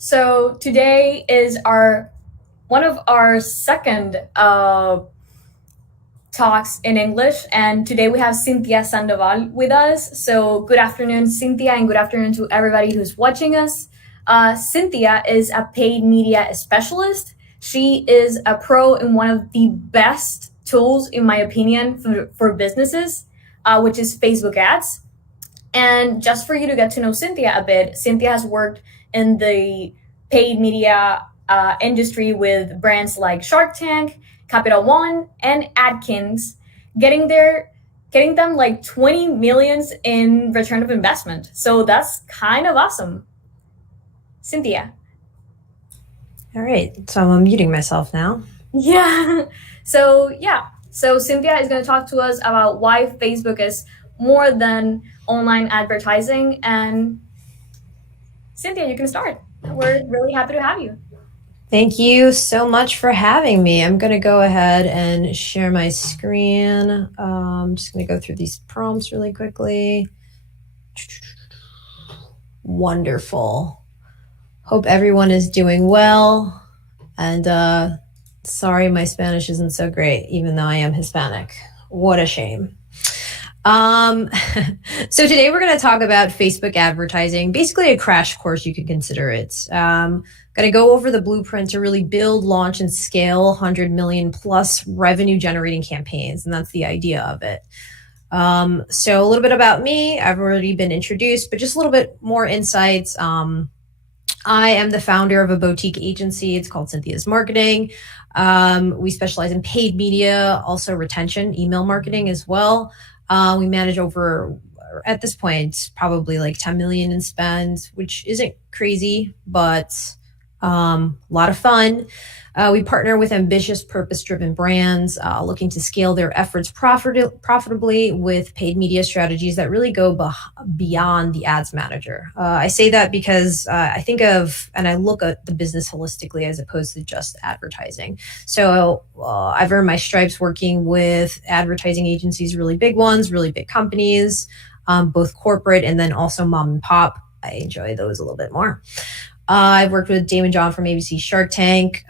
So today is our one of our second talks in English, and today we have Cynthia Sandoval with us. So good afternoon, Cynthia, and good afternoon to everybody who's watching us. Cynthia is a paid media specialist. She is a pro in one of the best tools, in my opinion, for businesses, which is Facebook ads. And just for you to get to know Cynthia a bit, Cynthia has worked in the paid media industry with brands like Shark Tank, Capital One, and Adkins, getting there, getting them like 20 millions in return of investment. So that's kind of awesome. Cynthia. All right, so I'm muting myself now. Yeah. So Cynthia is going to talk to us about why Facebook is more than online advertising. And Cynthia, you can start. We're really happy to have you. Thank you so much for having me. I'm going to go ahead and share my screen. I'm just going to go through these prompts really quickly. Wonderful. Hope everyone is doing well. And sorry, my Spanish isn't so great, even though I am Hispanic. What a shame. So today we're going to talk about Facebook advertising, basically a crash course, you could consider it. Going to go over the blueprint to really build, launch, and scale 100 million plus revenue generating campaigns. And that's the idea of it. So a little bit about me. I've already been introduced, but just a little bit more insights. I am the founder of a boutique agency. It's called Cynthia's Marketing. We specialize in paid media, also retention, email marketing as well. We manage over, at this point, probably like 10 million in spend, which isn't crazy, but a lot of fun. We partner with ambitious, purpose-driven brands looking to scale their efforts profitably with paid media strategies that really go beyond the ads manager. I say that because I think of, and I look at the business holistically as opposed to just advertising. So I've earned my stripes working with advertising agencies, really big ones, really big companies, both corporate and then also mom and pop. I enjoy those a little bit more. I've worked with Damon John from ABC Shark Tank,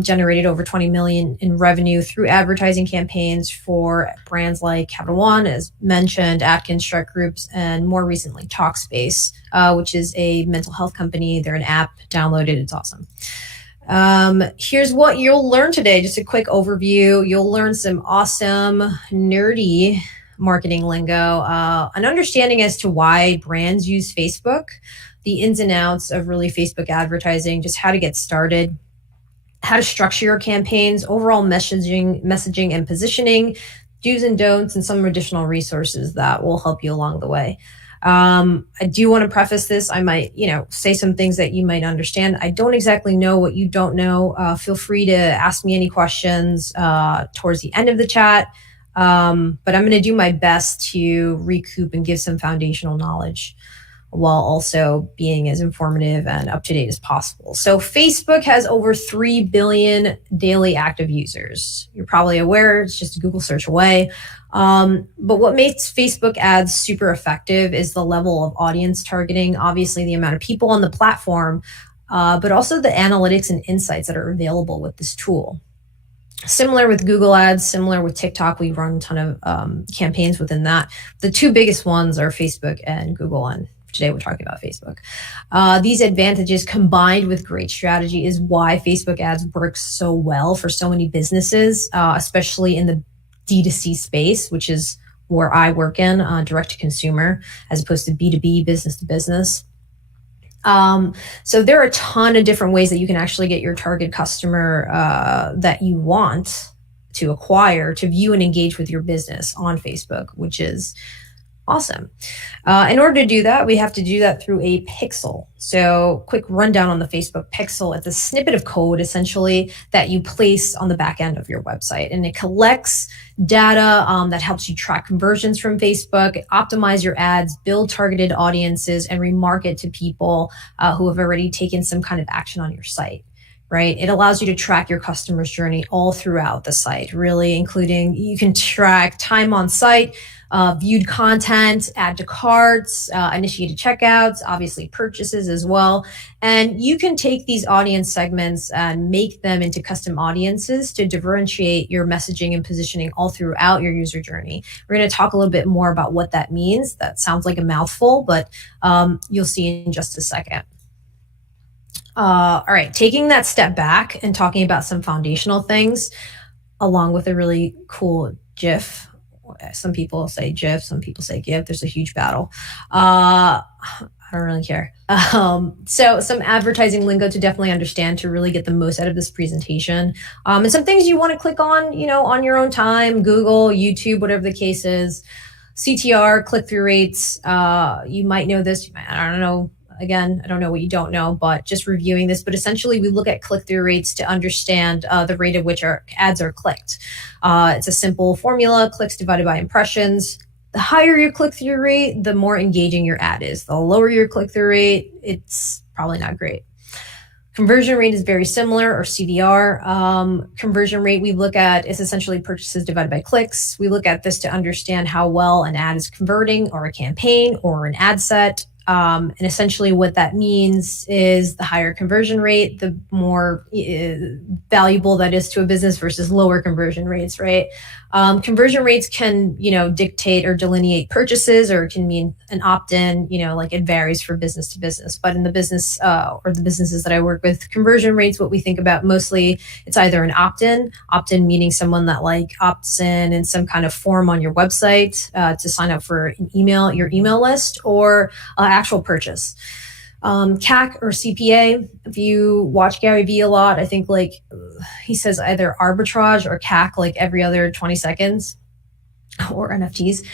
generated over 20 million in revenue through advertising campaigns for brands like Capital One, as mentioned, Atkins, Shark Groups, and more recently Talkspace, which is a mental health company. They're an app, download it, it's awesome. Here's what you'll learn today. Just a quick overview. You'll learn some awesome, nerdy marketing lingo, an understanding as to why brands use Facebook, the ins and outs of really Facebook advertising, just how to get started, how to structure your campaigns, overall messaging and positioning, do's and don'ts, and some additional resources that will help you along the way. I do want to preface this. I might, say some things that you might understand. I don't exactly know what you don't know. Feel free to ask me any questions towards the end of the chat. But I'm going to do my best to recoup and give some foundational knowledge while also being as informative and up to date as possible. So Facebook has over 3 billion daily active users. You're probably aware, it's just a Google search away. But what makes Facebook ads super effective is the level of audience targeting, obviously the amount of people on the platform, but also the analytics and insights that are available with this tool. Similar with Google ads, similar with TikTok, we run a ton of campaigns within that. The two biggest ones are Facebook and Google, and today we're talking about Facebook. These advantages combined with great strategy is why Facebook ads work so well for so many businesses, especially in the D2C space, which is where I work in, direct to consumer, as opposed to B2B, business to business. So there are a ton of different ways that you can actually get your target customer that you want to acquire to view and engage with your business on Facebook, which is awesome. In order to do that, we have to do that through a pixel. So quick rundown on the Facebook pixel. It's a snippet of code essentially that you place on the back end of your website, and it collects data that helps you track conversions from Facebook, optimize your ads, build targeted audiences, and remarket to people who have already taken some kind of action on your site. right? It allows you to track your customer's journey all throughout the site, really including you can track time on site, viewed content, add to carts, initiated checkouts, obviously purchases as well. And you can take these audience segments and make them into custom audiences to differentiate your messaging and positioning all throughout your user journey. We're going to talk a little bit more about what that means. That sounds like a mouthful, but you'll see in just a second. All right, taking that step back and talking about some foundational things, along with a really cool GIF. Some people say GIF, some people say GIF. There's a huge battle. I don't really care. So some advertising lingo to definitely understand to really get the most out of this presentation. And some things you want to click on, on your own time, Google, YouTube, whatever the case is. CTR, click-through rates. You might know this. I don't know. Again, I don't know what you don't know, but just reviewing this. But essentially, we look at click-through rates to understand the rate at which our ads are clicked. It's a simple formula, clicks divided by impressions. The higher your click-through rate, the more engaging your ad is. The lower your click-through rate, it's probably not great. Conversion rate is very similar, or CDR. Conversion rate we look at is essentially purchases divided by clicks. We look at this to understand how well an ad is converting, or a campaign, or an ad set. And essentially what that means is the higher conversion rate, the more valuable that is to a business versus lower conversion rates, right? Conversion rates can, dictate or delineate purchases, or it can mean an opt-in, like it varies for business to business. But in the business or the businesses that I work with, conversion rates, what we think about mostly, it's either an opt-in meaning someone that opts in some kind of form on your website to sign up for your email list, or actual purchase. CAC or CPA, if you watch Gary Vee a lot, I think he says either arbitrage or CAC every other 20 seconds, or NFTs.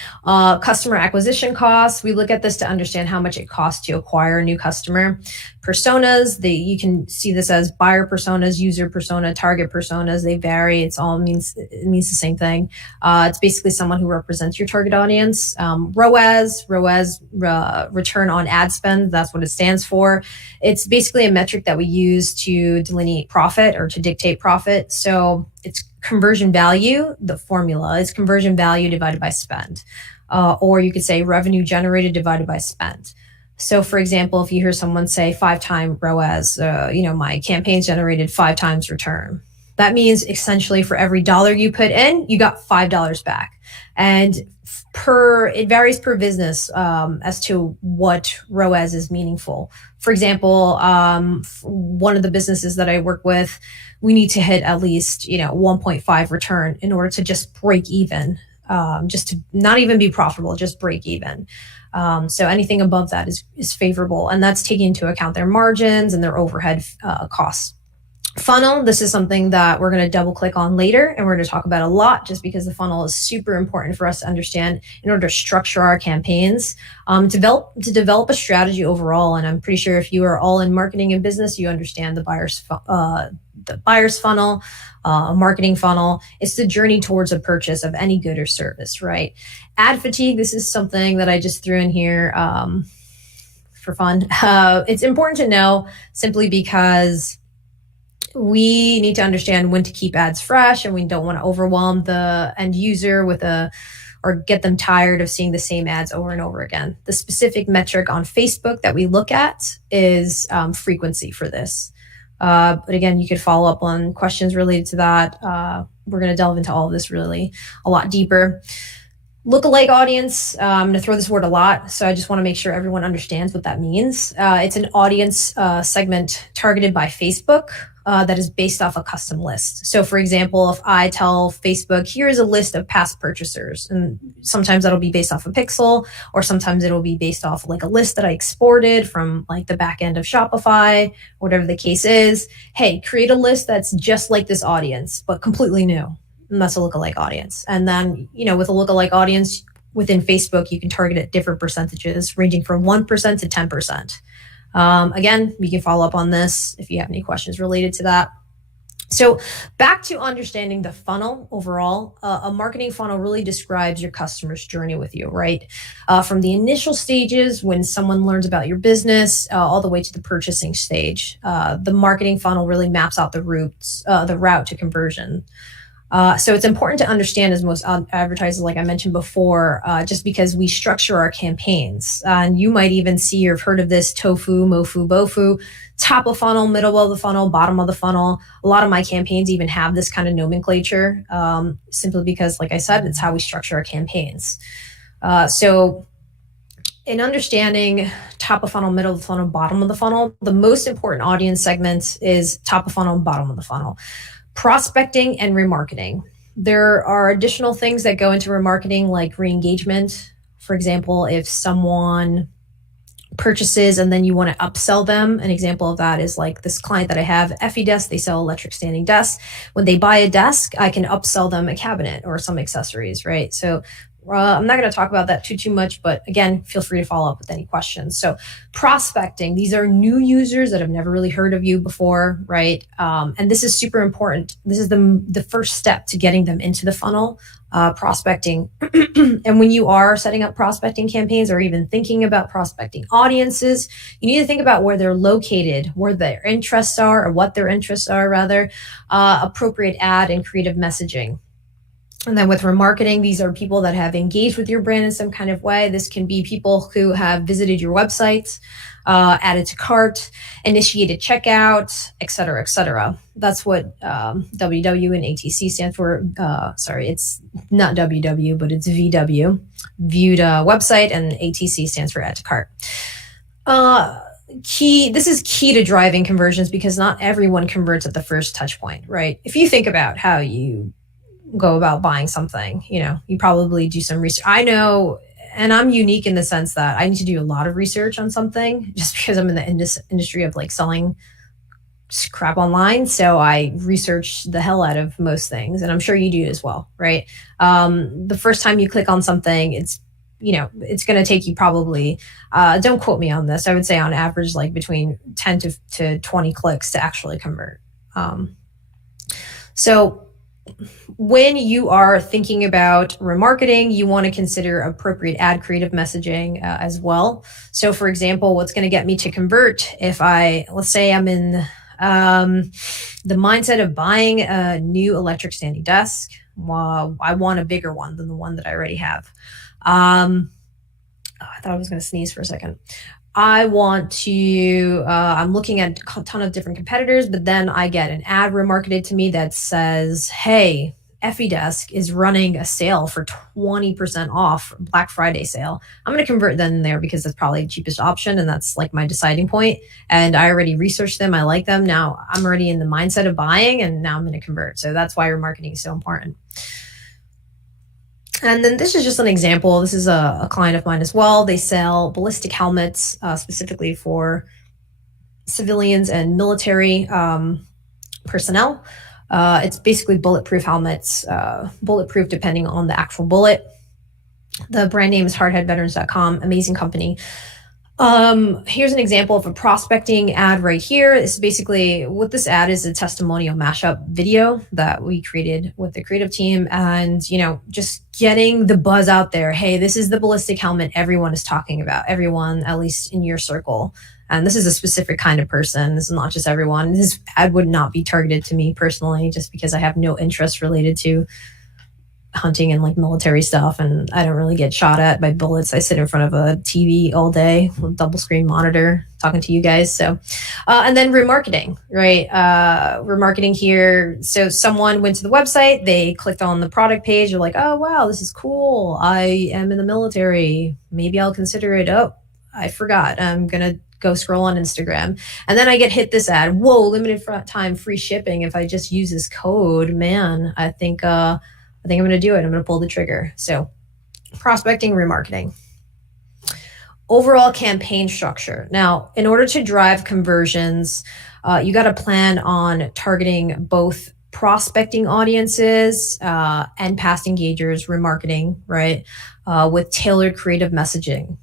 Customer acquisition costs, we look at this to understand how much it costs to acquire a new customer. Personas, you can see this as buyer personas, user persona, target personas. They vary. It means the same thing. It's basically someone who represents your target audience. ROAS, return on ad spend. That's what it stands for. It's basically a metric that we use to delineate profit, or to dictate profit. So it's conversion value. The formula is conversion value divided by spend. Or you could say revenue generated divided by spend. So for example, if you hear someone say 5-time ROAS, my campaigns generated 5 times return. That means essentially for every dollar you put in, you got $5 back. And it varies per business as to what ROAS is meaningful. For example, one of the businesses that I work with, we need to hit at least 1.5 return in order to just break even, just to not even be profitable, just break even. So anything above that is favorable, and that's taking into account their margins and their overhead costs. Funnel, this is something that we're going to double click on later, and we're going to talk about a lot, just because the funnel is super important for us to understand in order to structure our campaigns, to develop a strategy overall. And I'm pretty sure if you are all in marketing and business, you understand the buyer's funnel, marketing funnel. It's the journey towards a purchase of any good or service, right? Ad fatigue, this is something that I just threw in here for fun. It's important to know simply because we need to understand when to keep ads fresh, and we don't want to overwhelm the end user or get them tired of seeing the same ads over and over again. The specific metric on Facebook that we look at is frequency for this. But again, you could follow up on questions related to that. We're going to delve into all of this really a lot deeper. Lookalike audience, I'm going to throw this word a lot, so I just want to make sure everyone understands what that means. It's an audience segment targeted by Facebook that is based off a custom list. So for example, if I tell Facebook, here's a list of past purchasers, and sometimes that'll be based off a pixel, or sometimes it'll be based off a list that I exported from the back end of Shopify, whatever the case is. Hey, create a list that's just like this audience, but completely new. And that's a lookalike audience. And then, with a lookalike audience within Facebook, you can target at different percentages ranging from 1% to 10%. Again, we can follow up on this if you have any questions related to that. So back to understanding the funnel overall, a marketing funnel really describes your customer's journey with you, right? From the initial stages when someone learns about your business, all the way to the purchasing stage. The marketing funnel really maps out the route to conversion. So it's important to understand, as most advertisers, like I mentioned before, just because we structure our campaigns. And you might even see or have heard of this tofu, mofu, bofu, top of funnel, middle of the funnel, bottom of the funnel. A lot of my campaigns even have this kind of nomenclature, simply because, like I said, it's how we structure our campaigns. So in understanding top of funnel, middle of the funnel, bottom of the funnel, the most important audience segment is top of funnel, bottom of the funnel. Prospecting and remarketing. There are additional things that go into remarketing, like re-engagement. For example, if someone purchases and then you want to upsell them, an example of that is like this client that I have, Desk. They sell electric standing desks. When they buy a desk, I can upsell them a cabinet or some accessories, right? So I'm not going to talk about that too much, but again, feel free to follow up with any questions. So prospecting, these are new users that have never really heard of you before, right? And this is super important. This is the first step to getting them into the funnel, prospecting. And when you are setting up prospecting campaigns or even thinking about prospecting audiences, you need to think about where they're located, where their interests are, or what their interests are rather, appropriate ad and creative messaging. And then with remarketing, these are people that have engaged with your brand in some kind of way. This can be people who have visited your website, added to cart, initiated checkout, et cetera, et cetera. That's what WW and ATC stand for. Sorry, it's not WW, but it's VW, viewed website, and ATC stands for add to cart. This is key to driving conversions because not everyone converts at the first touch point, right? If you think about how you go about buying something, you probably do some research. I know, and I'm unique in the sense that I need to do a lot of research on something just because I'm in the industry of like selling crap online. So I research the hell out of most things, and I'm sure you do as well, right? The first time you click on something, it's going to take you probably, don't quote me on this, I would say on average, like between 10 to 20 clicks to actually convert. So when you are thinking about remarketing, you want to consider appropriate ad creative messaging as well. So for example, what's going to get me to convert if let's say I'm in the mindset of buying a new electric standing desk. Well, I want a bigger one than the one that I already have. I thought I was going to sneeze for a second. I'm looking at a ton of different competitors, but then I get an ad remarketed to me that says, hey, Desk is running a sale for 20% off, Black Friday sale. I'm going to convert then there because that's probably the cheapest option. And that's like my deciding point. And I already researched them. I like them. Now I'm already in the mindset of buying, and now I'm going to convert. So that's why remarketing is so important. And then this is just an example. This is a client of mine as well. They sell ballistic helmets specifically for civilians and military personnel. It's basically bulletproof helmets, bulletproof depending on the actual bullet. The brand name is hardheadveterans.com, amazing company. Here's an example of a prospecting ad right here. It's basically what this ad is, a testimonial mashup video that we created with the creative team, and just getting the buzz out there. Hey, this is the ballistic helmet everyone is talking about, everyone at least in your circle. And this is a specific kind of person. This is not just everyone. This ad would not be targeted to me personally, just because I have no interest related to hunting and like military stuff, and I don't really get shot at by bullets. I sit in front of a TV all day with a double screen monitor talking to you guys. So and then remarketing, right? Remarketing here. So someone went to the website, they clicked on the product page, they're like, oh wow, this is cool, I am in the military, maybe I'll consider it. Oh, I forgot, I'm gonna go scroll on Instagram, and then I get hit this ad. Whoa, limited time free shipping. If I just use this code, man, I think I'm going to do it. I'm going to pull the trigger. So prospecting, remarketing. Overall campaign structure. Now, in order to drive conversions, you got to plan on targeting both prospecting audiences and past engagers, remarketing, right? With tailored creative messaging.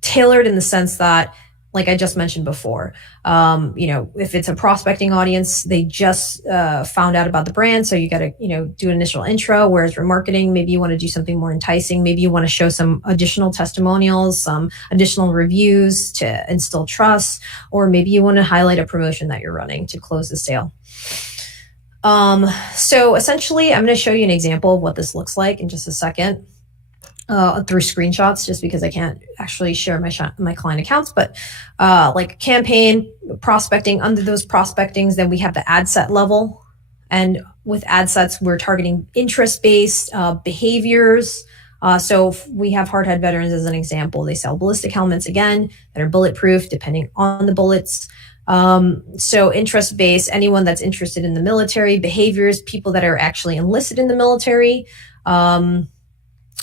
Tailored in the sense that like I just mentioned before. If it's a prospecting audience, they just found out about the brand. So you got to, do an initial intro, whereas remarketing, maybe you want to do something more enticing. Maybe you want to show some additional testimonials, some additional reviews to instill trust, or maybe you want to highlight a promotion that you're running to close the sale. So essentially, I'm going to show you an example of what this looks like in just a second. Through screenshots, just because I can't actually share my client accounts, but like campaign prospecting, under those prospectings, then we have the ad set level. And with ad sets, we're targeting interest-based behaviors. So if we have hardhead veterans as an example. They sell ballistic helmets, again, that are bulletproof, depending on the bullets. So interest-based, anyone that's interested in the military, behaviors, people that are actually enlisted in the military.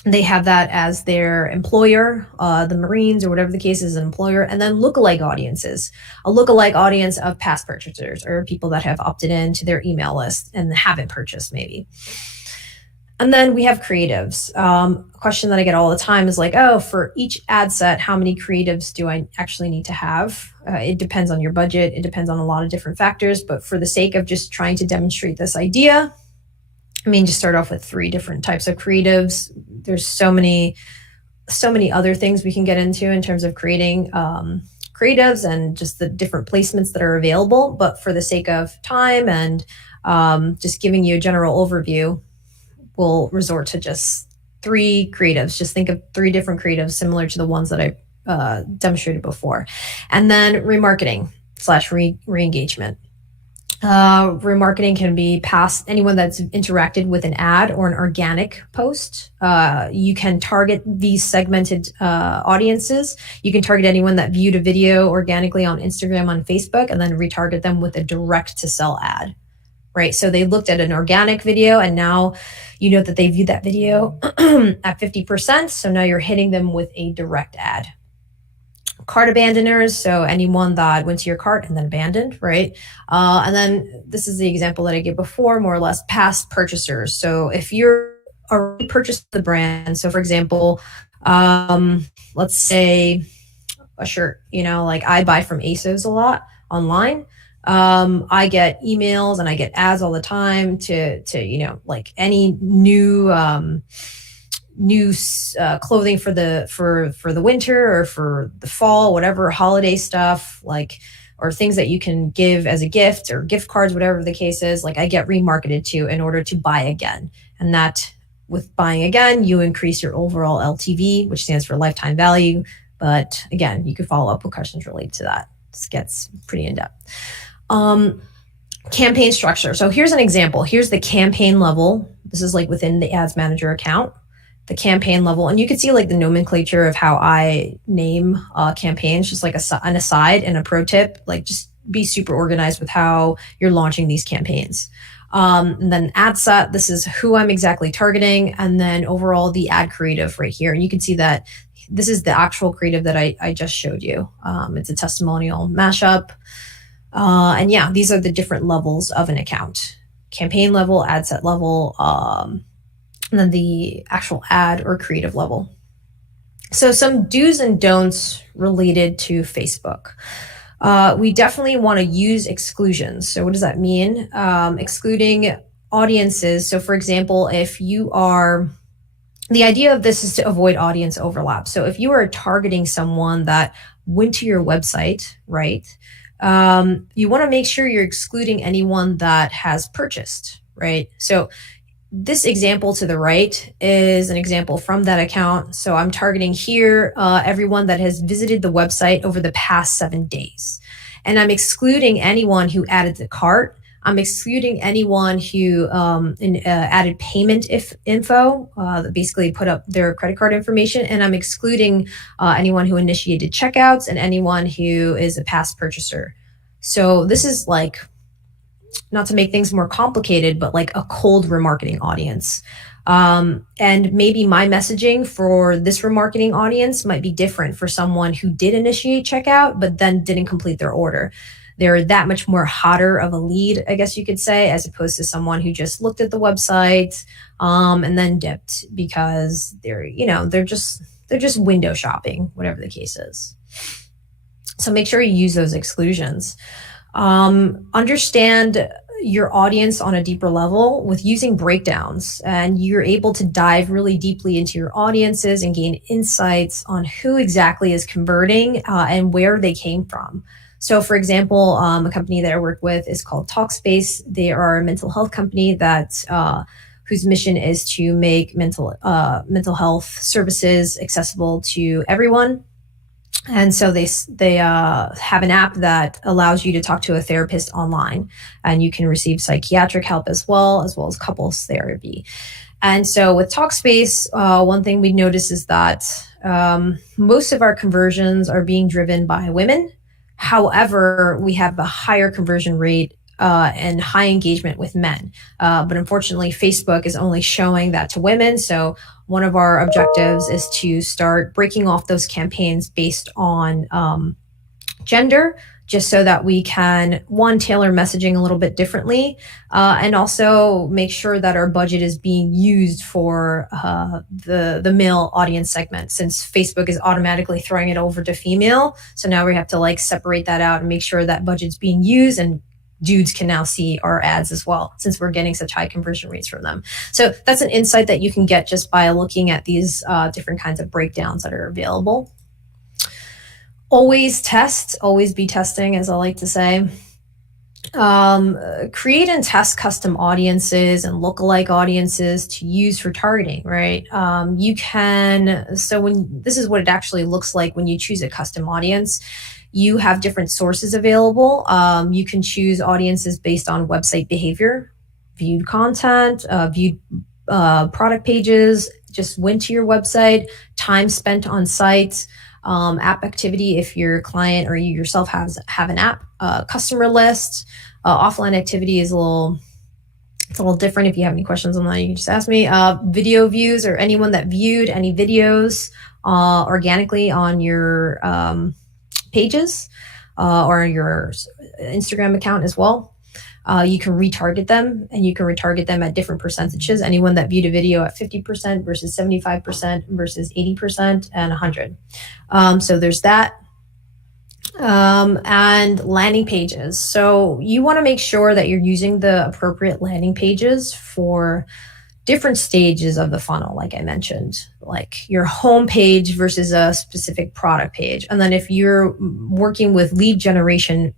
They have that as their employer, the Marines or whatever the case is, an employer, and then lookalike audiences. A lookalike audience of past purchasers or people that have opted in to their email list and haven't purchased maybe. And then we have creatives. A question that I get all the time is like, oh, for each ad set, how many creatives do I actually need to have? It depends on your budget. It depends on a lot of different factors. But for the sake of just trying to demonstrate this idea, just start off with 3 different types of creatives. There's so many other things we can get into in terms of creating creatives and just the different placements that are available. But for the sake of time and just giving you a general overview, we'll resort to just 3 creatives. Just think of 3 different creatives similar to the ones that I demonstrated before. And then remarketing / re-engagement. Remarketing can be past anyone that's interacted with an ad or an organic post. You can target these segmented audiences. You can target anyone that viewed a video organically on Instagram, on Facebook, and then retarget them with a direct to sell ad, right? So they looked at an organic video and now you know that they viewed that video at 50%. So now you're hitting them with a direct ad. Cart abandoners, so anyone that went to your cart and then abandoned, right? And then this is the example that I gave before, more or less past purchasers. So if you're already purchased the brand, so for example, let's say a shirt, like I buy from ASOS a lot online. I get emails and I get ads all the time to like any new clothing for the winter or for the fall, whatever holiday stuff, like, or things that you can give as a gift or gift cards, whatever the case is, like I get remarketed to in order to buy again. And that with buying again, you increase your overall LTV, which stands for lifetime value. But again, you could follow up with questions related to that. This gets pretty in-depth. Campaign structure. So here's an example. Here's the campaign level. This is like within the ads manager account, the campaign level. And you can see like the nomenclature of how I name campaigns, just like an aside and a pro tip, like just be super organized with how you're launching these campaigns. And then ad set, this is who I'm exactly targeting. And then overall the ad creative right here. And you can see that this is the actual creative that I just showed you. It's a testimonial mashup. And yeah, these are the different levels of an account: campaign level, ad set level, and then the actual ad or creative level. So some do's and don'ts related to Facebook. We definitely want to use exclusions. So what does that mean? Excluding audiences. So for example, the idea of this is to avoid audience overlap. So if you are targeting someone that went to your website, right? You want to make sure you're excluding anyone that has purchased, right? So this example to the right is an example from that account. So I'm targeting here everyone that has visited the website over the past 7 days. And I'm excluding anyone who added the cart. I'm excluding anyone who added payment info, that basically put up their credit card information. And I'm excluding anyone who initiated checkouts and anyone who is a past purchaser. So this is like, not to make things more complicated, but like a cold remarketing audience. And maybe my messaging for this remarketing audience might be different for someone who did initiate checkout, but then didn't complete their order. They're that much more hotter of a lead, I guess you could say, as opposed to someone who just looked at the website and then dipped because they're just window shopping, whatever the case is. So make sure you use those exclusions. Understand your audience on a deeper level with using breakdowns, and you're able to dive really deeply into your audiences and gain insights on who exactly is converting and where they came from. So for example, a company that I work with is called Talkspace. They are a mental health company that whose mission is to make mental health services accessible to everyone. And so they have an app that allows you to talk to a therapist online, and you can receive psychiatric help as well as couples therapy. And so with Talkspace, one thing we notice is that most of our conversions are being driven by women. However, we have a higher conversion rate and high engagement with men. But unfortunately, Facebook is only showing that to women. So one of our objectives is to start breaking off those campaigns based on gender, just so that we can, one, tailor messaging a little bit differently, and also make sure that our budget is being used for the male audience segment, since Facebook is automatically throwing it over to female. So now we have to separate that out and make sure that budget's being used, and dudes can now see our ads as well, since we're getting such high conversion rates from them. So that's an insight that you can get just by looking at these different kinds of breakdowns that are available. Always test, always be testing, as I like to say. Create and test custom audiences and lookalike audiences to use for targeting, right? This is what it actually looks like when you choose a custom audience. You have different sources available. You can choose audiences based on website behavior, viewed content, viewed product pages, just went to your website, time spent on site, app activity if your client or you yourself have an app, customer list. Offline activity is a little different. If you have any questions on that, you can just ask me. Video views, or anyone that viewed any videos organically on your pages or your Instagram account as well. You can retarget them, and you can retarget them at different percentages. Anyone that viewed a video at 50% versus 75% versus 80% and 100. So there's that. And landing pages. So you want to make sure that you're using the appropriate landing pages for different stages of the funnel, like I mentioned, like your home page versus a specific product page. And then if you're working with lead generation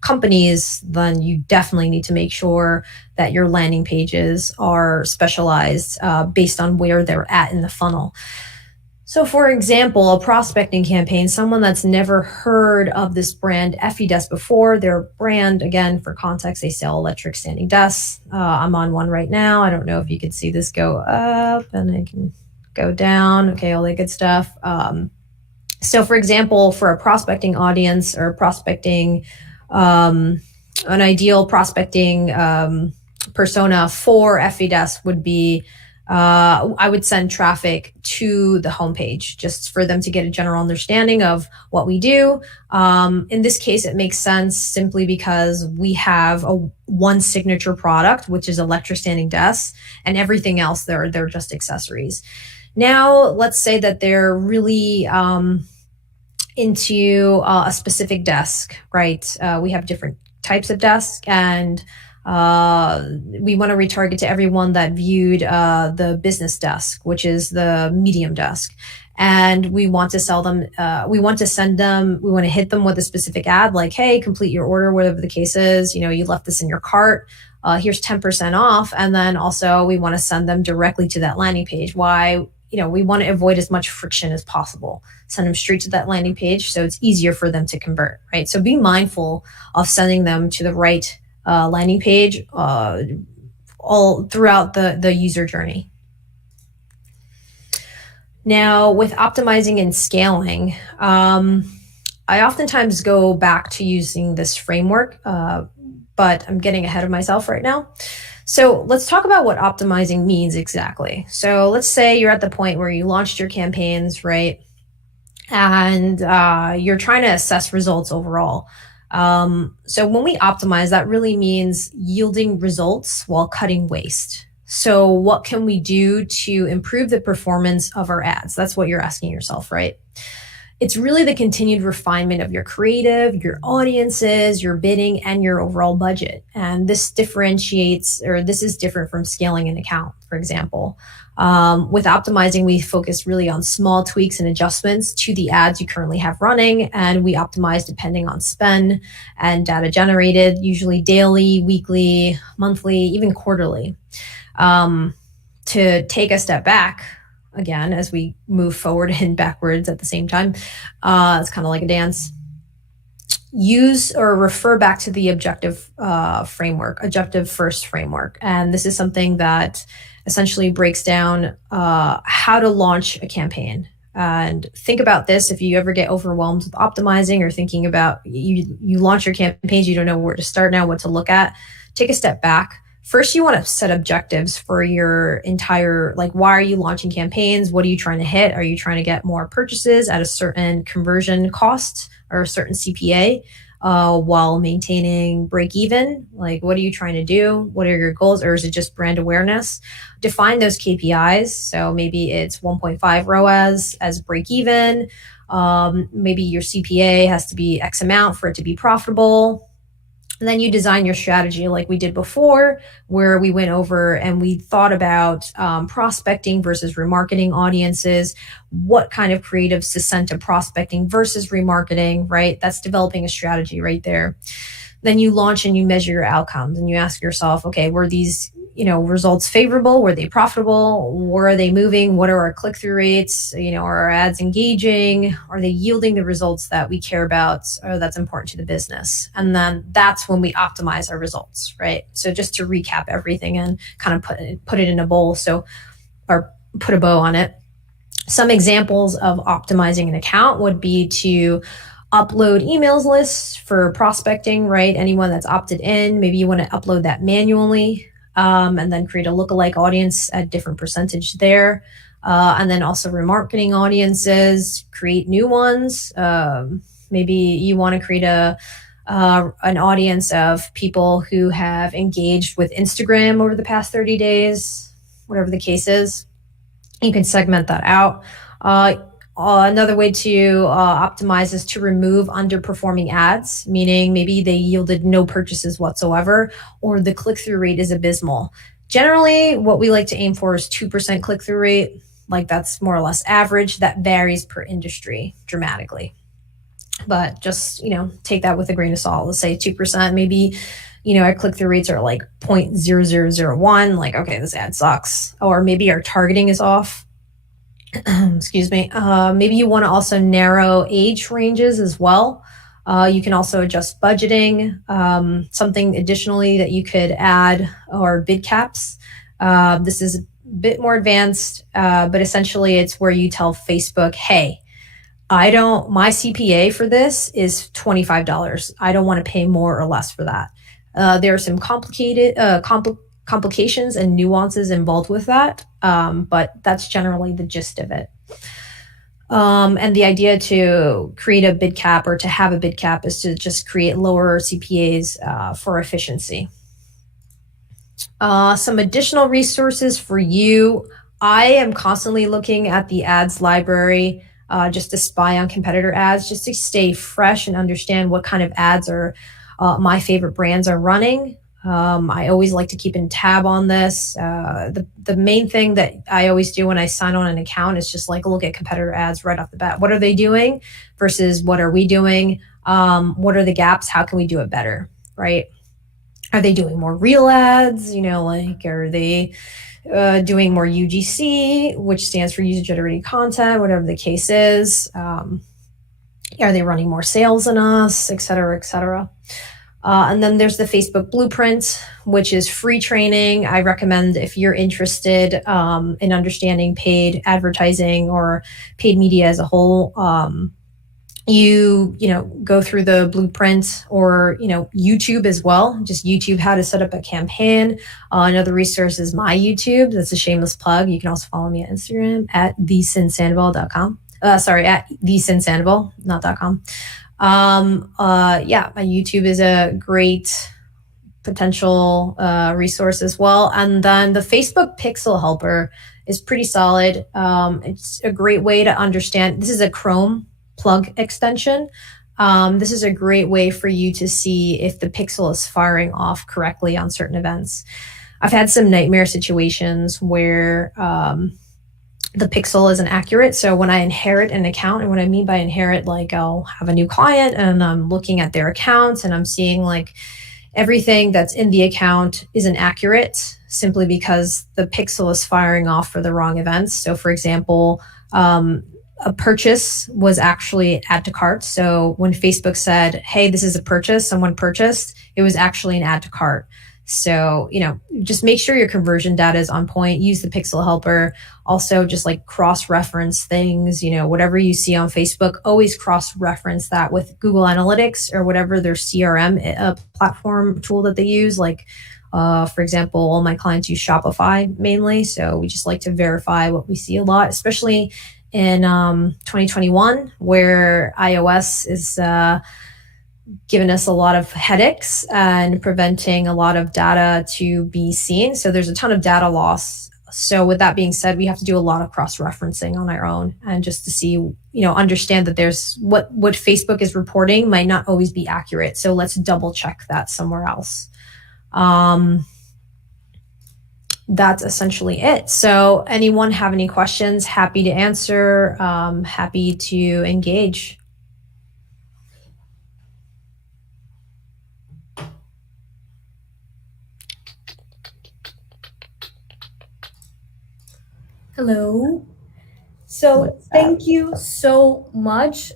companies, then you definitely need to make sure that your landing pages are specialized based on where they're at in the funnel. So for example, a prospecting campaign, someone that's never heard of this brand Phygital before, their brand, again, for context, they sell electric standing desks. I'm on one right now. I don't know if you can see this go up, and I can go down. Okay, all that good stuff. So for example, for a prospecting audience or prospecting, an ideal prospecting persona for Phygital would be, I would send traffic to the homepage just for them to get a general understanding of what we do. In this case, it makes sense simply because we have one signature product, which is electric standing desks, and everything else they're just accessories. Now, let's say that they're really into a specific desk, right? We have different types of desks, and we want to retarget to everyone that viewed the business desk, which is the medium desk. And we want to sell them, we want to send them, we want to hit them with a specific ad like, hey, complete your order, whatever the case is. You know, you left this in your cart. Here's 10% off. And then also we want to send them directly to that landing page. Why? You know, we want to avoid as much friction as possible. Send them straight to that landing page so it's easier for them to convert, right? So be mindful of sending them to the right landing page all throughout the user journey. Now, with optimizing and scaling, I oftentimes go back to using this framework, but I'm getting ahead of myself right now. So let's talk about what optimizing means exactly. So let's say you're at the point where you launched your campaigns, right? And you're trying to assess results overall. So when we optimize, that really means yielding results while cutting waste. So what can we do to improve the performance of our ads? That's what you're asking yourself, right? It's really the continued refinement of your creative, your audiences, your bidding, and your overall budget. And this differentiates, or this is different from scaling an account, for example. With optimizing, we focus really on small tweaks and adjustments to the ads you currently have running, and we optimize depending on spend and data generated, usually daily, weekly, monthly, even quarterly. To take a step back, again, as we move forward and backwards at the same time, it's kind of like a dance. Use or refer back to the objective first framework. And this is something that essentially breaks down how to launch a campaign. And think about this: if you ever get overwhelmed with optimizing or thinking about you launch your campaigns, you don't know where to start now, what to look at, take a step back. First, you want to set objectives for your entire, like, why are you launching campaigns? What are you trying to hit? Are you trying to get more purchases at a certain conversion cost or a certain CPA while maintaining break even? Like, what are you trying to do? What are your goals? Or is it just brand awareness? Define those KPIs. So maybe it's 1.5 ROAS as break even. Maybe your CPA has to be X amount for it to be profitable. And then you design your strategy like we did before, where we went over and we thought about prospecting versus remarketing audiences, what kind of creatives to send to prospecting versus remarketing, right? That's developing a strategy right there. Then you launch and you measure your outcomes and you ask yourself, okay, were these results favorable? Were they profitable? Where are they moving? What are our click-through rates? Are our ads engaging? Are they yielding the results that we care about or that's important to the business? And then that's when we optimize our results, right? So just to recap everything and kind of put it in a bowl, or put a bow on it. Some examples of optimizing an account would be to upload emails lists for prospecting, right? Anyone that's opted in, maybe you want to upload that manually. And then create a lookalike audience at different percentage there. And then also remarketing audiences, create new ones. Maybe you want to create an audience of people who have engaged with Instagram over the past 30 days, whatever the case is. You can segment that out. Another way to optimize is to remove underperforming ads, meaning maybe they yielded no purchases whatsoever, or the click-through rate is abysmal. Generally, what we like to aim for is 2% click-through rate. Like, that's more or less average. That varies per industry dramatically. But just, take that with a grain of salt. Let's say 2%, maybe, our click-through rates are like 0.0001. Like, okay, this ad sucks. Or maybe our targeting is off. Excuse me. Maybe you want to also narrow age ranges as well. You can also adjust budgeting. Something additionally that you could add are bid caps. This is a bit more advanced, but essentially it's where you tell Facebook, hey, my CPA for this is $25. I don't want to pay more or less for that. There are some complications and nuances involved with that, but that's generally the gist of it. And the idea to create a bid cap or to have a bid cap is to just create lower CPAs for efficiency. Some additional resources for you. I am constantly looking at the ads library just to spy on competitor ads, just to stay fresh and understand what kind of ads are my favorite brands are running. I always like to keep in tab on this. The main thing that I always do when I sign on an account is just like look at competitor ads right off the bat. What are they doing versus what are we doing? What are the gaps? How can we do it better, right? Are they doing more real ads? Are they doing more UGC, which stands for user generated content, whatever the case is? Are they running more sales than us, et cetera, et cetera? And then there's the Facebook Blueprint, which is free training. I recommend if you're interested in understanding paid advertising or paid media as a whole, you go through the blueprint or, YouTube as well. Just YouTube, how to set up a campaign. Another resource is my YouTube. That's a shameless plug. You can also follow me on Instagram at thesandoval.com. At thesandoval, not .com. My YouTube is a great potential resource as well. And then the Facebook Pixel Helper is pretty solid. It's a great way to understand. This is a Chrome plug extension. This is a great way for you to see if the pixel is firing off correctly on certain events. I've had some nightmare situations where the pixel isn't accurate. So when I inherit an account, and what I mean by inherit, like I'll have a new client and I'm looking at their accounts and I'm seeing like everything that's in the account isn't accurate simply because the pixel is firing off for the wrong events. So for example, a purchase was actually add to cart. So when Facebook said, hey, this is a purchase, someone purchased, it was actually an add to cart. So, just make sure your conversion data is on point. Use the pixel helper. Also, just like cross-reference things, whatever you see on Facebook, always cross-reference that with Google Analytics or whatever their CRM platform tool that they use. Like, for example, all my clients use Shopify mainly. So we just like to verify what we see a lot, especially in 2021, where iOS is given us a lot of headaches and preventing a lot of data to be seen. So there's a ton of data loss. So with that being said, we have to do a lot of cross-referencing on our own and just to see, understand that there's what Facebook is reporting might not always be accurate. So let's double check that somewhere else. That's essentially it. So anyone have any questions? Happy to answer, happy to engage. Hello. So thank you so much.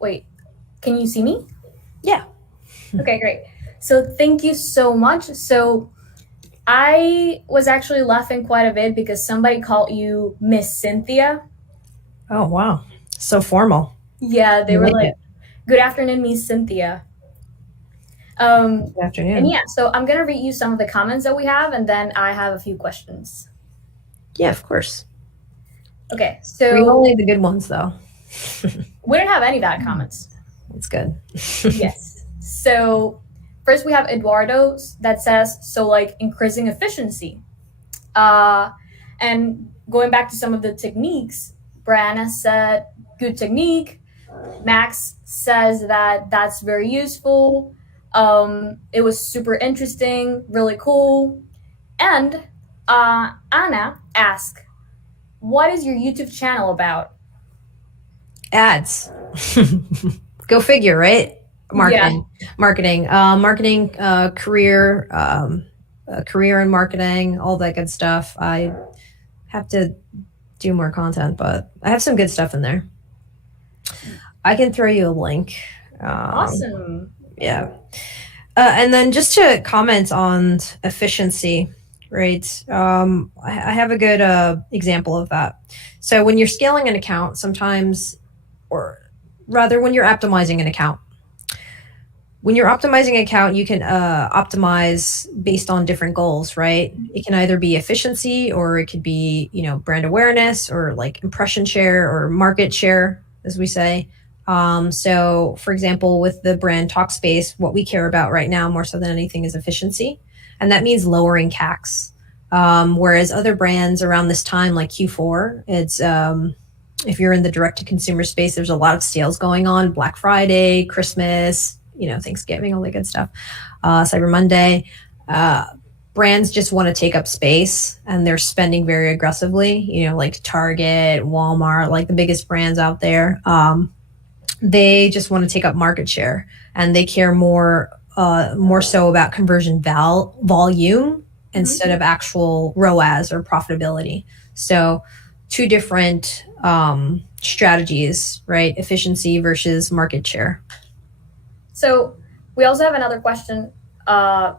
Wait, can you see me? Yeah. Okay, great. So thank you so much. So I was actually laughing quite a bit because somebody called you Miss Cynthia. Oh, wow. So formal. Yeah, they were like, good afternoon, Miss Cynthia. Good afternoon. And yeah, so I'm going to read you some of the comments that we have, and then I have a few questions. Yeah, of course. Okay, so we only the good ones, though. We don't have any bad comments. That's good. Yes. So first we have Eduardo that says, so like increasing efficiency. And going back to some of the techniques, Brianna said, good technique. Max says that that's very useful. It was super interesting, really cool. And Anna asked, what is your YouTube channel about? Ads. Go figure, right? Marketing, career, career in marketing, all that good stuff. I have to do more content, but I have some good stuff in there. I can throw you a link. Awesome. Yeah. And then just to comment on efficiency, right? I have a good example of that. So when you're scaling an account, sometimes, or rather when you're optimizing an account, you can optimize based on different goals, right? It can either be efficiency or it could be, brand awareness or like impression share or market share, as we say. So for example, with the brand Talkspace, what we care about right now more so than anything is efficiency. And that means lowering CACs. Whereas other brands around this time, like Q4, it's, if you're in the direct to consumer space, there's a lot of sales going on, Black Friday, Christmas, Thanksgiving, all that good stuff, Cyber Monday. Brands just want to take up space and they're spending very aggressively, like Target, Walmart, like the biggest brands out there. They just want to take up market share and they care more so about conversion volume instead of actual ROAS or profitability. So two different strategies, right? Efficiency versus market share. So we also have another question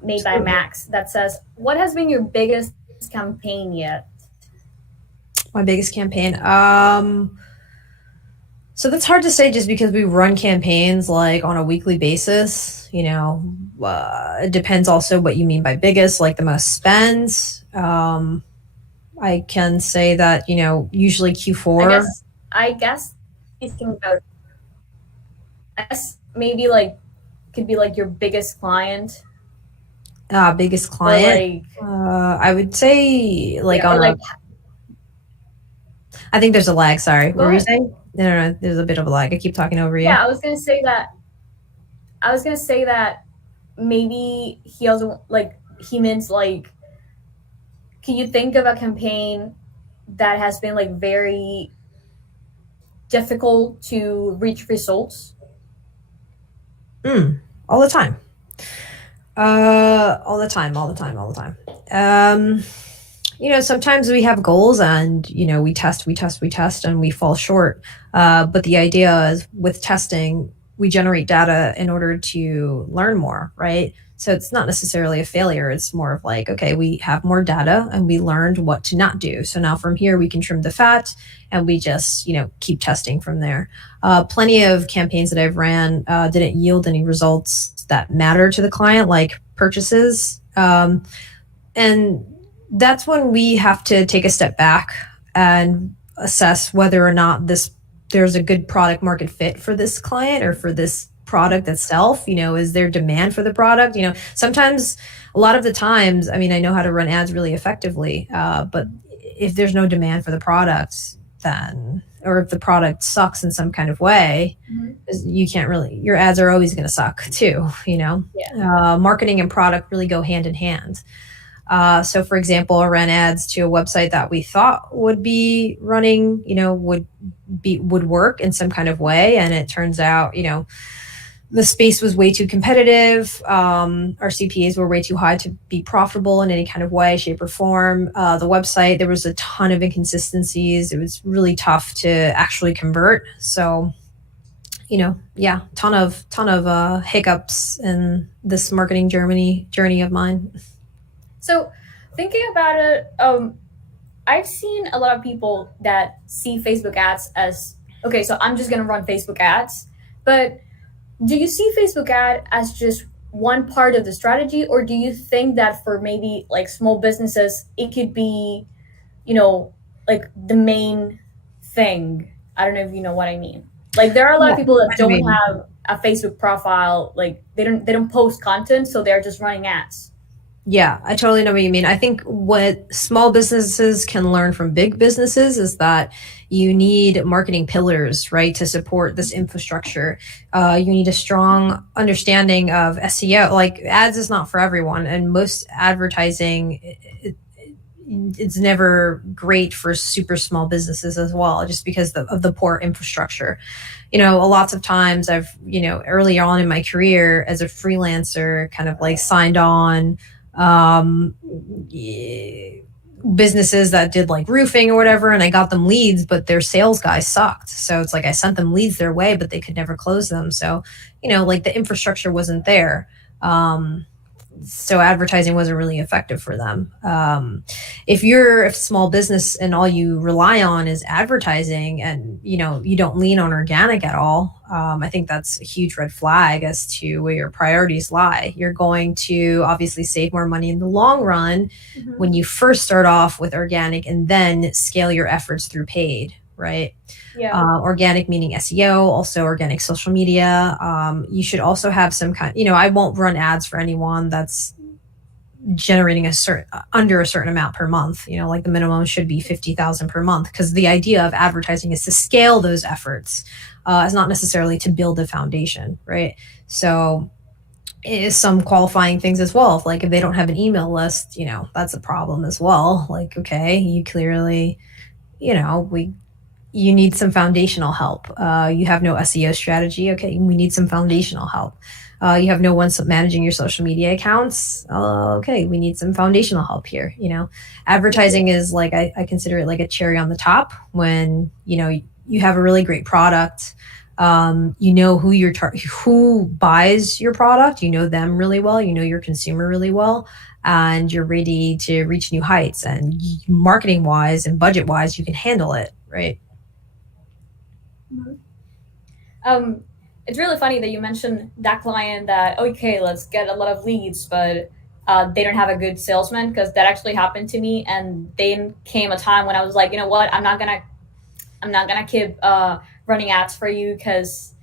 made by Max that says, what has been your biggest campaign yet? My biggest campaign? So that's hard to say just because we run campaigns like on a weekly basis. It depends also what you mean by biggest, like the most spends. I can say that, usually Q4. I guess maybe like could be like your biggest client. Biggest client. I would say like I think there's a lag. Sorry. What Go were you ahead. saying? No, no, no. There's a bit of a lag. I keep talking over you. Yeah, I was gonna say that maybe he also like he means like, can you think of a campaign that has been like very difficult to reach results? All the time. All the time, all the time, all the time. Sometimes we have goals and, we test, and we fall short. But the idea is with testing, we generate data in order to learn more, right? So it's not necessarily a failure. It's more of like, okay, we have more data and we learned what to not do. So now from here, we can trim the fat and we just, keep testing from there. Plenty of campaigns that I've ran didn't yield any results that matter to the client, like purchases. And that's when we have to take a step back and assess whether or not there's a good product market fit for this client or for this product itself. Is there demand for the product? Sometimes, a lot of the times, I mean, I know how to run ads really effectively, but if there's no demand for the product, then, or if the product sucks in some kind of way, you can't really, your ads are always going to suck too. Yeah. Marketing and product really go hand in hand. So for example, I ran ads to a website that we thought would be running, would work in some kind of way. And it turns out, the space was way too competitive. Our CPAs were way too high to be profitable in any kind of way, shape, or form. The website, there was a ton of inconsistencies. It was really tough to actually convert. So, ton of hiccups in this marketing journey of mine. So thinking about it, I've seen a lot of people that see Facebook ads as, okay, so I'm just gonna run Facebook ads. But do you see Facebook ad as just one part of the strategy, or do you think that for maybe like small businesses, it could be, like the main thing? I don't know if you know what I mean. Like there are a lot Yeah, of people that I don't mean, have a Facebook profile, like they don't post content, so they're just running ads. yeah, I totally know what you mean. I think what small businesses can learn from big businesses is that you need marketing pillars, right, to support this infrastructure. You need a strong understanding of SEO. Like ads is not for everyone, and most advertising, it's never great for super small businesses as well, just because of the poor infrastructure. Lots of times I've, early on in my career as a freelancer, kind of like signed on um, businesses that did like roofing or whatever, and I got them leads, but their sales guy sucked. So it's like I sent them leads their way, but they could never close them. So, like the infrastructure wasn't there. So advertising wasn't really effective for them. If you're a small business and all you rely on is advertising, and you don't lean on organic at all, I think that's a huge red flag as to where your priorities lie. You're going to obviously save more money in the long run when you first start off with organic and then scale your efforts through paid, right? Yeah. Organic meaning SEO, also organic social media. You should also have some kind, I won't run ads for anyone that's generating under a certain amount per month. Like the minimum should be 50,000 per month, because the idea of advertising is to scale those efforts, is not necessarily to build a foundation, right? So is some qualifying things as well. Like if they don't have an email list, that's a problem as well. Like, okay, you clearly, you need some foundational help. You have no SEO strategy. Okay, we need some foundational help. You have no one managing your social media accounts. Okay, we need some foundational help here. Advertising is like, I consider it like a cherry on the top when, you have a really great product. Who buys your product, them really well, your consumer really well, and you're ready to reach new heights, and marketing wise and budget wise, you can handle it, right? Mhm. It's really funny that you mentioned that client that, okay, let's get a lot of leads, but they don't have a good salesman, because that actually happened to me. And then came a time when I was like, you know what, I'm not gonna keep running ads for you, because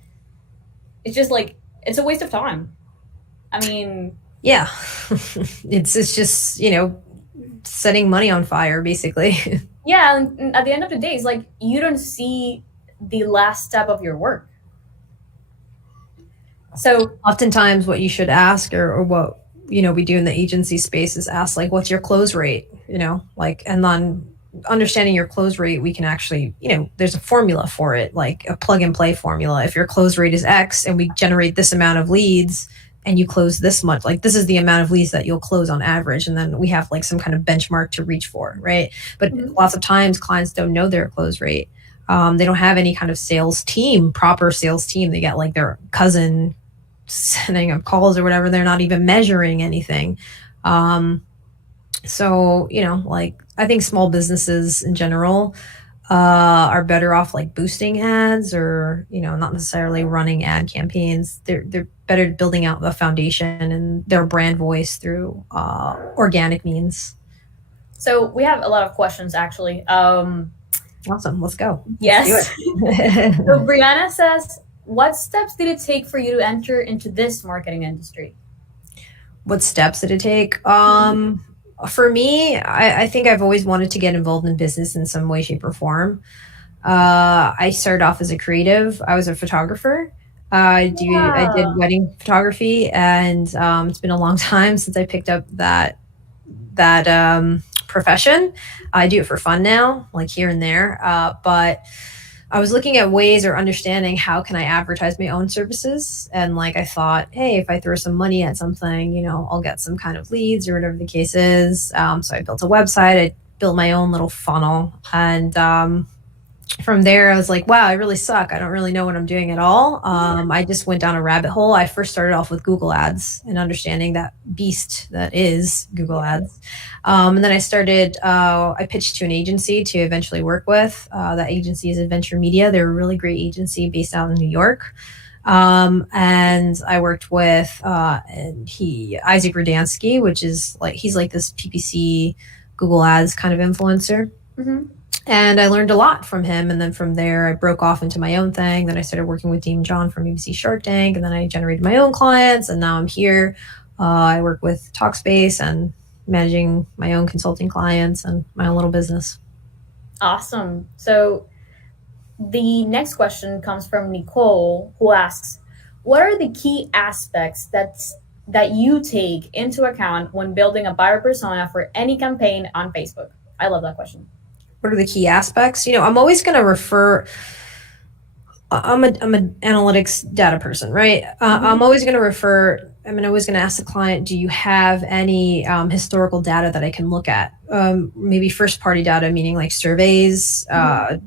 it's just like it's a waste of time. I mean, Yeah. It's just, setting money on fire basically. Yeah, and at the end of the day, it's like you don't see the last step of your work. So Oftentimes what you should ask, or what, we do in the agency space is ask, like, what's your close rate, like, and then understanding your close rate, we can actually, there's a formula for it, like a plug and play formula. If your close rate is X and we generate this amount of leads and you close this much, like this is the amount of leads that you'll close on average. And then we have like some kind of benchmark to reach for, right? But lots of times clients don't know their close rate. They don't have any kind of proper sales team. They get like their cousin sending up calls or whatever. They're not even measuring anything. So, like, I think small businesses in general are better off like boosting ads, or, not necessarily running ad campaigns. They're better building out the foundation and their brand voice through organic means. So we have a lot of questions actually. Awesome. Let's go. Yes. So Brianna says, what steps did it take for you to enter into this marketing industry? What steps did it take? For me, I think I've always wanted to get involved in business in some way, shape, or form. I started off as a creative. I was a photographer. I did wedding photography, and it's been a long time since I picked up that profession. I do it for fun now, like here and there. But I was looking at ways or understanding how can I advertise my own services. And like, I thought, hey, if I throw some money at something, I'll get some kind of leads or whatever the case is. So I built a website. I built my own little funnel. And from there, I was like, wow, I really suck. I don't really know what I'm doing at all. I just went down a rabbit hole. I first started off with Google Ads and understanding that beast that is Google Ads. And then I pitched to an agency to eventually work with. That agency is Adventure Media. They're a really great agency based out in New York. And I worked with Isaac Rudansky, which is like, he's like this PPC Google Ads kind of influencer. Mm-hmm. And I learned a lot from him. And then from there, I broke off into my own thing. Then I started working with Dean John from ABC Shark Tank. And then I generated my own clients. And now I'm here. I work with Talkspace and managing my own consulting clients and my own little business. Awesome. So the next question comes from Nicole, who asks, what are the key aspects that you take into account when building a buyer persona for any campaign on Facebook? I love that question. What are the key aspects? I'm always going to refer. I'm an analytics data person, right? I'm always going to refer. I'm always going to ask the client, do you have any historical data that I can look at? Maybe first party data, meaning like surveys, in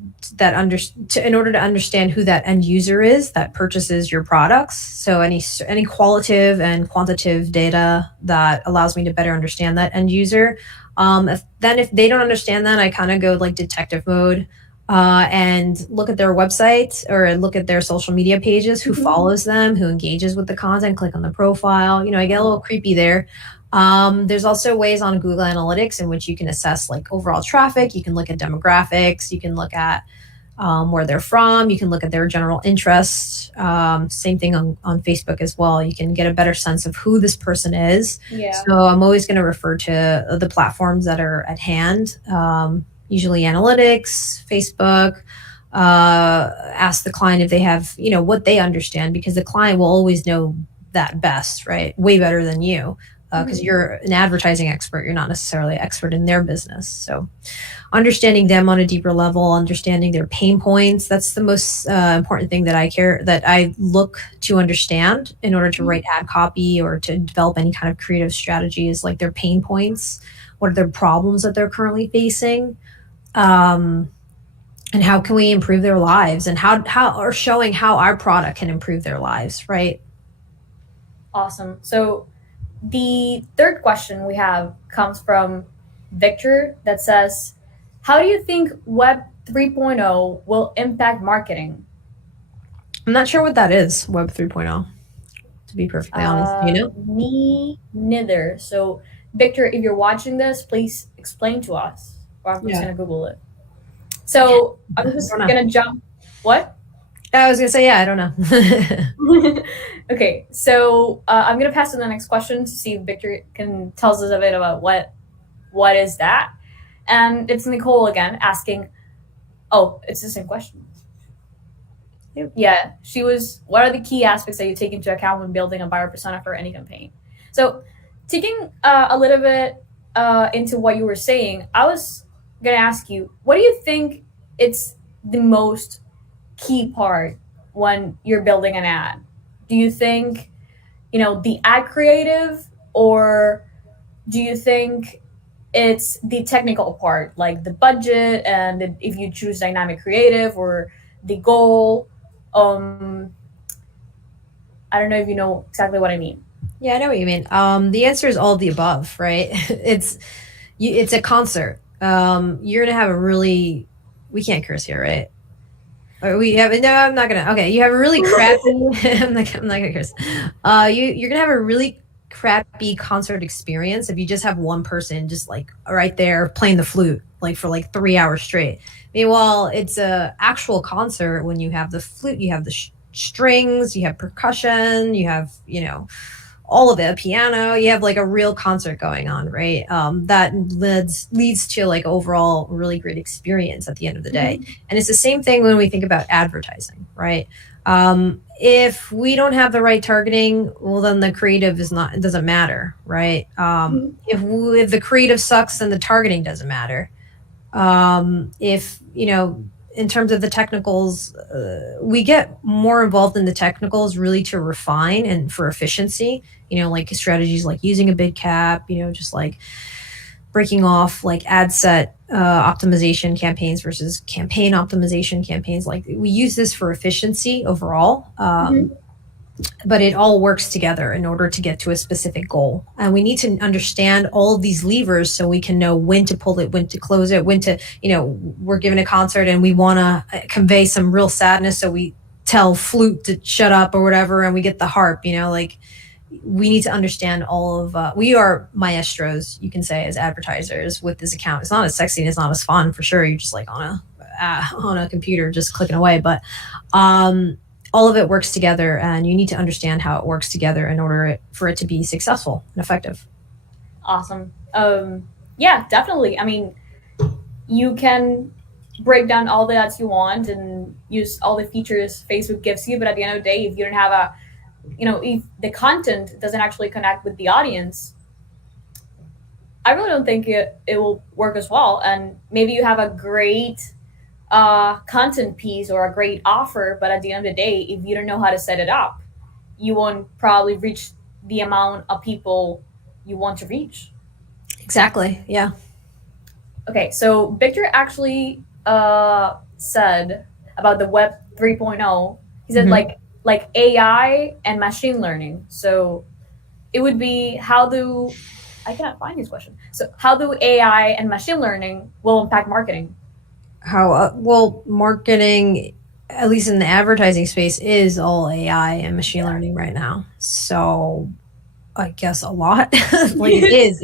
order to understand who that end user is that purchases your products. So any qualitative and quantitative data that allows me to better understand that end user. If they don't understand that, I kind of go like detective mode and look at their website or look at their social media pages, who follows them, who engages with the content, click on the profile. I get a little creepy there. There's also ways on Google Analytics in which you can assess like overall traffic. You can look at demographics. You can look at where they're from. You can look at their general interests. Same thing on Facebook as well. You can get a better sense of who this person is. Yeah. So I'm always going to refer to the platforms that are at hand, usually analytics, Facebook. Ask the client if they have, what they understand, because the client will always know that best, right? Way better than you. Because you're an advertising expert, you're not necessarily an expert in their business. So understanding them on a deeper level, understanding their pain points, that's the most important thing that I look to understand in order to write ad copy or to develop any kind of creative strategy, is like their pain points. What are their problems that they're currently facing? And how can we improve their lives, and or showing how our product can improve their lives, right? Awesome. So the third question we have comes from Victor that says, how do you think Web 3.0 will impact marketing? I'm not sure what that is, Web 3.0, to be perfectly honest. Me neither. So Victor, if you're watching this, please explain to us, or I'm just going to Google it. So I'm just going to jump. What? I was going to say, I don't know. Okay, so I'm going to pass to the next question to see if Victor can tell us a bit about what is that. And it's Nicole again asking, oh, it's the same question. Yep. Yeah, she was, what are the key aspects that you take into account when building a buyer persona for any campaign? So, taking a little bit into what you were saying, I was going to ask you, what do you think it's the most key part when you're building an ad? Do you think, the ad creative, or do you think it's the technical part, like the budget and if you choose dynamic creative, or the goal? Um, I don't know if you know exactly what I mean. Yeah, I know what you mean. The answer is all of the above, right? It's a concert. You're gonna have a really, we can't curse here, right? Or we have no. I'm not gonna. Okay, you have a really crappy. I'm not gonna curse. You're gonna have a really crappy concert experience if you just have one person just like right there playing the flute like for like 3 hours straight. Meanwhile, it's a actual concert when you have the flute, you have the strings, you have percussion, you have all of it, piano, you have like a real concert going on, right? That leads to like overall really great experience at the end of the day. Mm-hmm. And it's the same thing when we think about advertising, right? If we don't have the right targeting, well, then the creative it doesn't matter, right? If the creative sucks, then the targeting doesn't matter. If in terms of the technicals, we get more involved in the technicals really to refine and for efficiency, like strategies like using a bid cap, just like breaking off like ad set optimization campaigns versus campaign optimization campaigns. Like we use this for efficiency overall. But it all works together in order to get to a specific goal. And we need to understand all of these levers so we can know when to pull it, when to close it, when to, we're giving a concert and we want to convey some real sadness. So we tell flute to shut up or whatever, and we get the harp, like we need to understand all of, we are maestros, you can say, as advertisers with this account. It's not as sexy and it's not as fun for sure. You're just like on a computer, just clicking away. But, all of it works together, and you need to understand how it works together in order for it to be successful and effective. Awesome. Yeah, definitely. I mean, you can break down all the ads you want and use all the features Facebook gives you, but at the end of the day, if you don't have if the content doesn't actually connect with the audience, I really don't think it will work as well. And maybe you have a great content piece or a great offer, but at the end of the day, if you don't know how to set it up, you won't probably reach the amount of people you want to reach. Exactly. Yeah. Okay, so Victor actually said about the Web 3.0. He said like AI and machine learning. So it would be I cannot find his question. So how do AI and machine learning will impact marketing? How well, marketing, at least in the advertising space, is all AI and machine learning right now. So I guess a lot. Like it is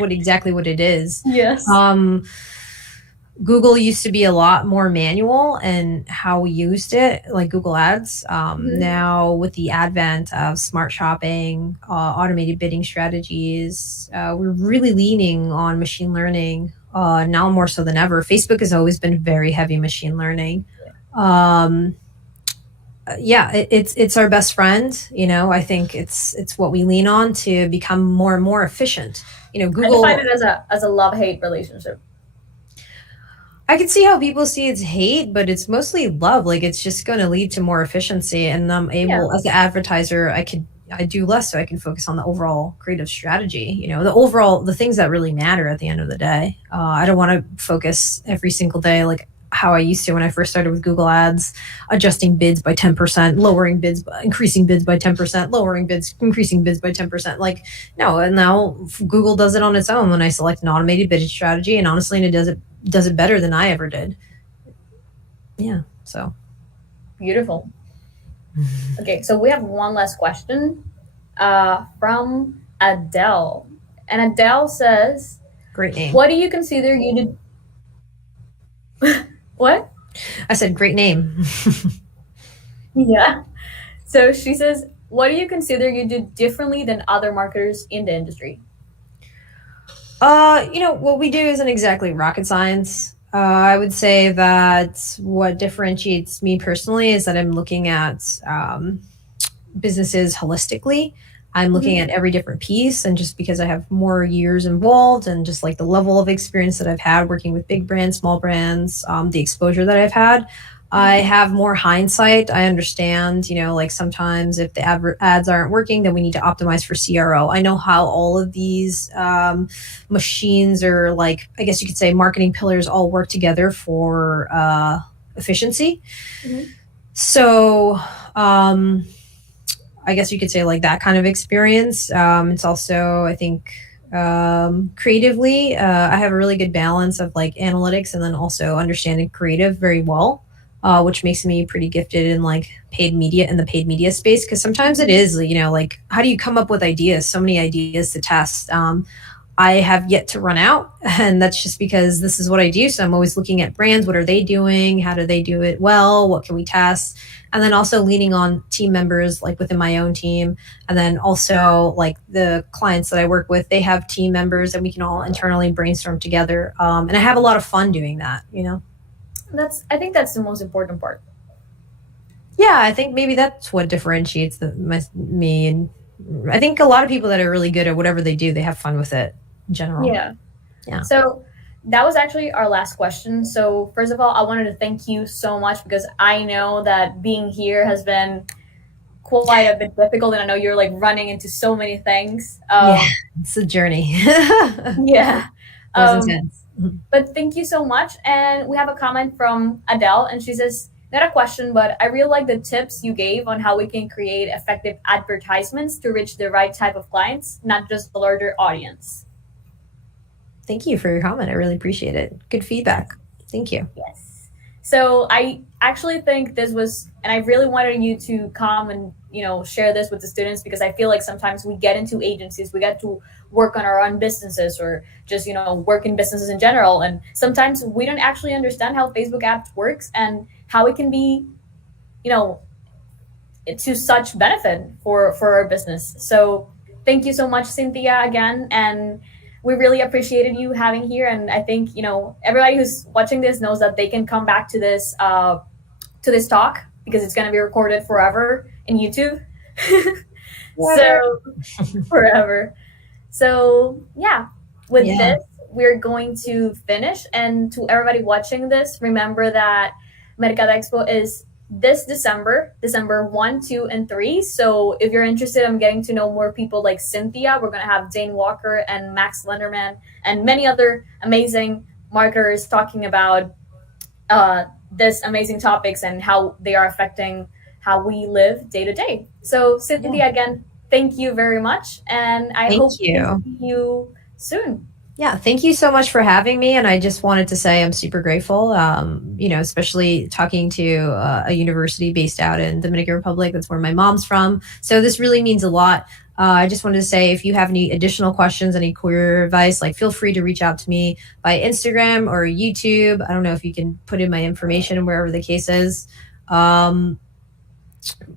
exactly what it is. Yes. Google used to be a lot more manual and how we used it, like Google Ads. Now with the advent of smart shopping, automated bidding strategies, we're really leaning on machine learning. Now more so than ever. Facebook has always been very heavy machine learning. It's our best friend. I think it's what we lean on to become more and more efficient. Google. I define it as a love-hate relationship. I can see how people see it's hate, but it's mostly love. Like it's just going to lead to more efficiency, and I'm able, as an advertiser, I do less so I can focus on the overall creative strategy, the things that really matter at the end of the day. I don't want to focus every single day like how I used to when I first started with Google Ads, adjusting bids by 10%, lowering bids, increasing bids by 10%, lowering bids, increasing bids by 10%. Like, no, and now Google does it on its own when I select an automated bidding strategy, and honestly, it does it better than I ever did. Yeah, so. Beautiful. Okay, so we have one last question from Adele. And Adele says, great name. What do you consider you did? What? I said, great name. Yeah. So she says, what do you consider you did differently than other marketers in the industry? What we do isn't exactly rocket science. I would say that what differentiates me personally is that I'm looking at businesses holistically. I'm looking Mhm. at every different piece, and just because I have more years involved and just like the level of experience that I've had working with big brands, small brands, the exposure that I've had, I Mhm. have more hindsight. I understand, like sometimes if the ads aren't working, then we need to optimize for CRO. I know how all of these machines, or like, I guess you could say marketing pillars, all work together for efficiency. Mhm. So, I guess you could say like that kind of experience. It's also, I think, creatively, I have a really good balance of like analytics and then also understanding creative very well, which makes me pretty gifted in like paid media in the paid media space. Because sometimes it is, like how do you come up with ideas? So many ideas to test. I have yet to run out, and that's just because this is what I do. So I'm always looking at brands. What are they doing? How do they do it well? What can we test? And then also leaning on team members like within my own team. And then also like the clients that I work with, they have team members and we can all internally brainstorm together. And I have a lot of fun doing that. I think that's the most important part. Yeah, I think maybe that's what differentiates me. And I think a lot of people that are really good at whatever they do, they have fun with it in general. Yeah. Yeah. So that was actually our last question. So first of all, I wanted to thank you so much because I know that being here has been quite a bit difficult, and I know you're like running into so many things. Yeah, it's a journey. Yeah. Was Um, intense. but thank you so much. And we have a comment from Adele, and she says, not a question, but I really like the tips you gave on how we can create effective advertisements to reach the right type of clients, not just a larger audience. Thank you for your comment. I really appreciate it. Good feedback. Thank you. Yes. So I actually think this was, and I really wanted you to come and share this with the students because I feel like sometimes we get into agencies, we get to work on our own businesses or just work in businesses in general, and sometimes we don't actually understand how Facebook ads works and how it can be you know to such benefit for our business. So thank you so much, Cynthia, again, and we really appreciated you having here. And I think everybody who's watching this knows that they can come back to this talk because it's going to be recorded forever in YouTube. Whatever. So forever. So yeah, with Yeah. this, we're going to finish. And to everybody watching this, remember that Mercado Expo is this December 1, 2, and 3. So if you're interested in getting to know more people like Cynthia, we're going to have Dane Walker and Max Lenderman and many other amazing marketers talking about this amazing topics and how they are affecting how we live day to day. So Yeah. Cynthia, again, thank you very much, and I Thank hope we can you. see you soon. Yeah, thank you so much for having me. And I just wanted to say I'm super grateful, especially talking to a university based out in Dominican Republic. That's where my mom's from. So this really means a lot. I just wanted to say if you have any additional questions, any career advice, like feel free to reach out to me by Instagram or YouTube. I don't know if you can put in my information wherever the case is. Um,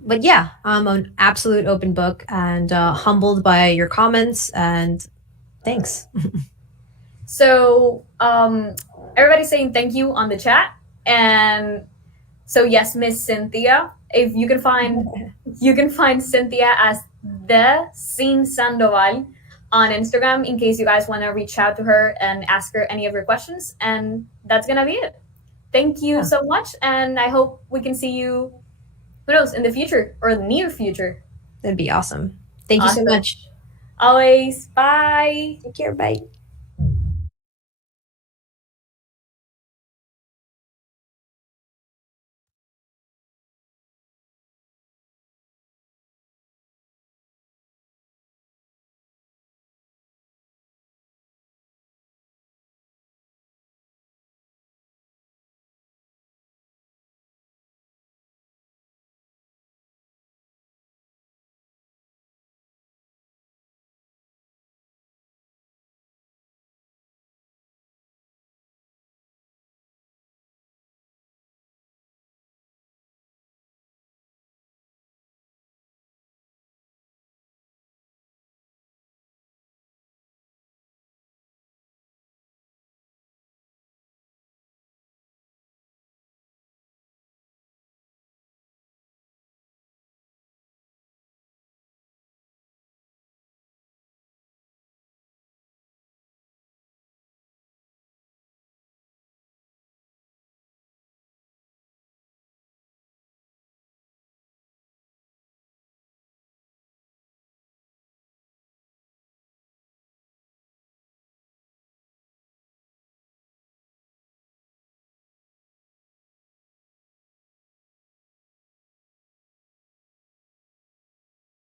but yeah, I'm an absolute open book and humbled by your comments, and thanks. So everybody's saying thank you on the chat, and so yes, Miss Cynthia. If you can find Cynthia as the Sin Sandoval on Instagram in case you guys want to reach out to her and ask her any of your questions. And that's gonna be it. Thank you Yeah, so much, and I hope we can see you. Who knows in the future or the near future? that'd be awesome. Thank you so Awesome. much. Always. Bye. Take care. Bye.